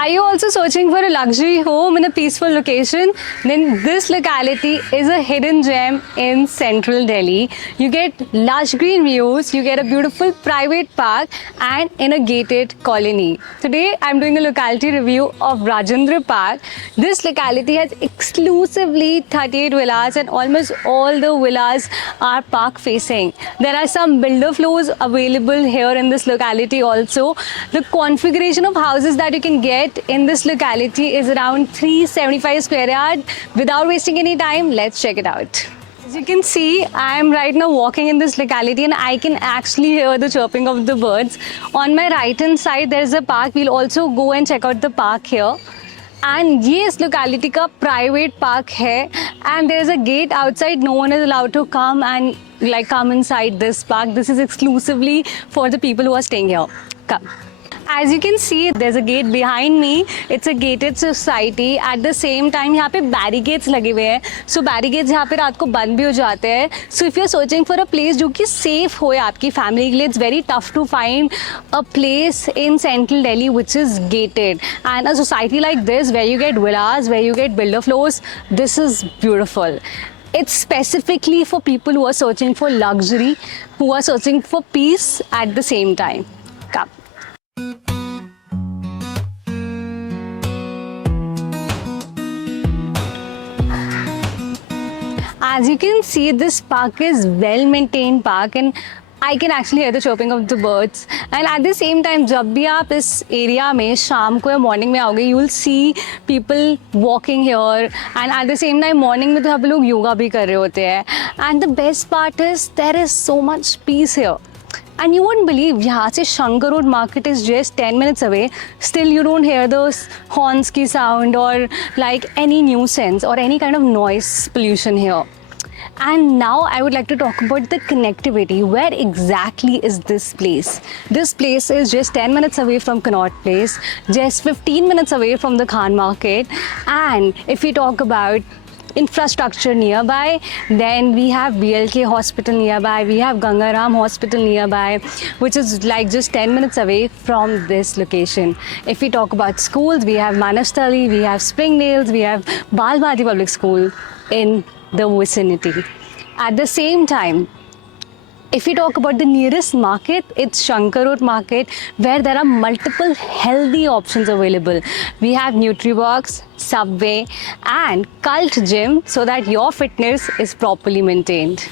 Are you also searching for a luxury home in a peaceful location? Then this locality is a hidden gem in central Delhi. You get lush green views, you get a beautiful private park and in a gated colony. Today I'm doing a locality review of Rajendra Park. This locality has exclusively 38 villas and almost all the villas are park facing. There are some builder floors available here in this locality also. The configuration of houses that you can get in this locality is around 375 square yard. Without wasting any time, let's check it out. As you can see, I am right now walking in this locality and I can actually hear the chirping of the birds. On my right hand side, there is a park. We'll also go and check out the park here. And ये इस locality का private park है and there is a gate outside. No one is allowed to come and come inside this park. This is exclusively for the people who are staying here. Come. As you can see, there's a gate behind me. It's a gated society. At the same time, यहाँ पे barricades लगे हुए हैं. So barricades यहाँ पे रात को बंद भी हो जाते हैं. So if you're searching for a place जो कि safe हो आपकी family के लिए, it's very tough to find a place in central Delhi which is gated. And a society like this, where you get villas, where you get builder floors, this is beautiful. It's specifically for people who are searching for luxury, who are searching for peace at the same time. Come. As you can see, this park is well maintained park and I can actually hear the chirping of the birds. And at the same time, जब भी आप इस area में शाम को या morning में आओगे, you will see people walking here. And at the same time, morning में तो यहाँ पे लोग yoga भी कर रहे होते हैं. And the best part is there is so much peace here. And you wouldn't believe, यहाँ से Shankar Road Market is just 10 minutes away. Still, you don't hear those horns ki sound or like any nuisance or any kind of noise pollution here. And now I would like to talk about the connectivity. Where exactly is this place? This place is just 10 minutes away from Connaught Place, just 15 minutes away from the Khan Market. And if we talk about infrastructure nearby, then we have BLK Hospital nearby, we have Gangaram Hospital nearby, which is like just 10 minutes away from this location. If we talk about schools, we have Manashtali, we have Springdales, we have Bal Bharati Public School in the vicinity. At the same time, if we talk about the nearest market, it's Shankar Road Market, where there are multiple healthy options available. We have NutriBox, Subway and Cult Gym so that your fitness is properly maintained.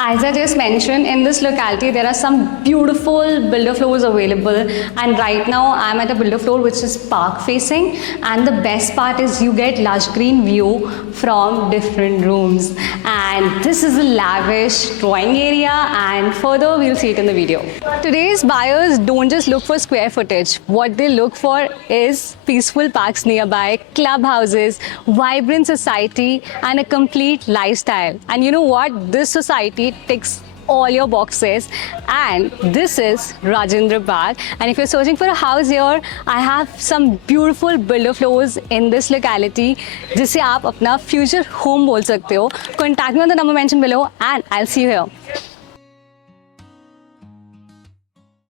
As I just mentioned, in this locality there are some beautiful builder floors available, and right now I'm at a builder floor which is park facing, and the best part is you get lush green view from different rooms, and this is a lavish drawing area, and further we'll see it in the video. Today's buyers don't just look for square footage. What they look for is peaceful parks nearby, clubhouses, vibrant society and a complete lifestyle. And you know what? This society ticks all your boxes, and this is Rajendra Park. And if you're searching for a house here, I have some beautiful builder floors in this locality जिसे आप अपना future home बोल सकते हो. Contact me on the number mentioned below and I'll see you here.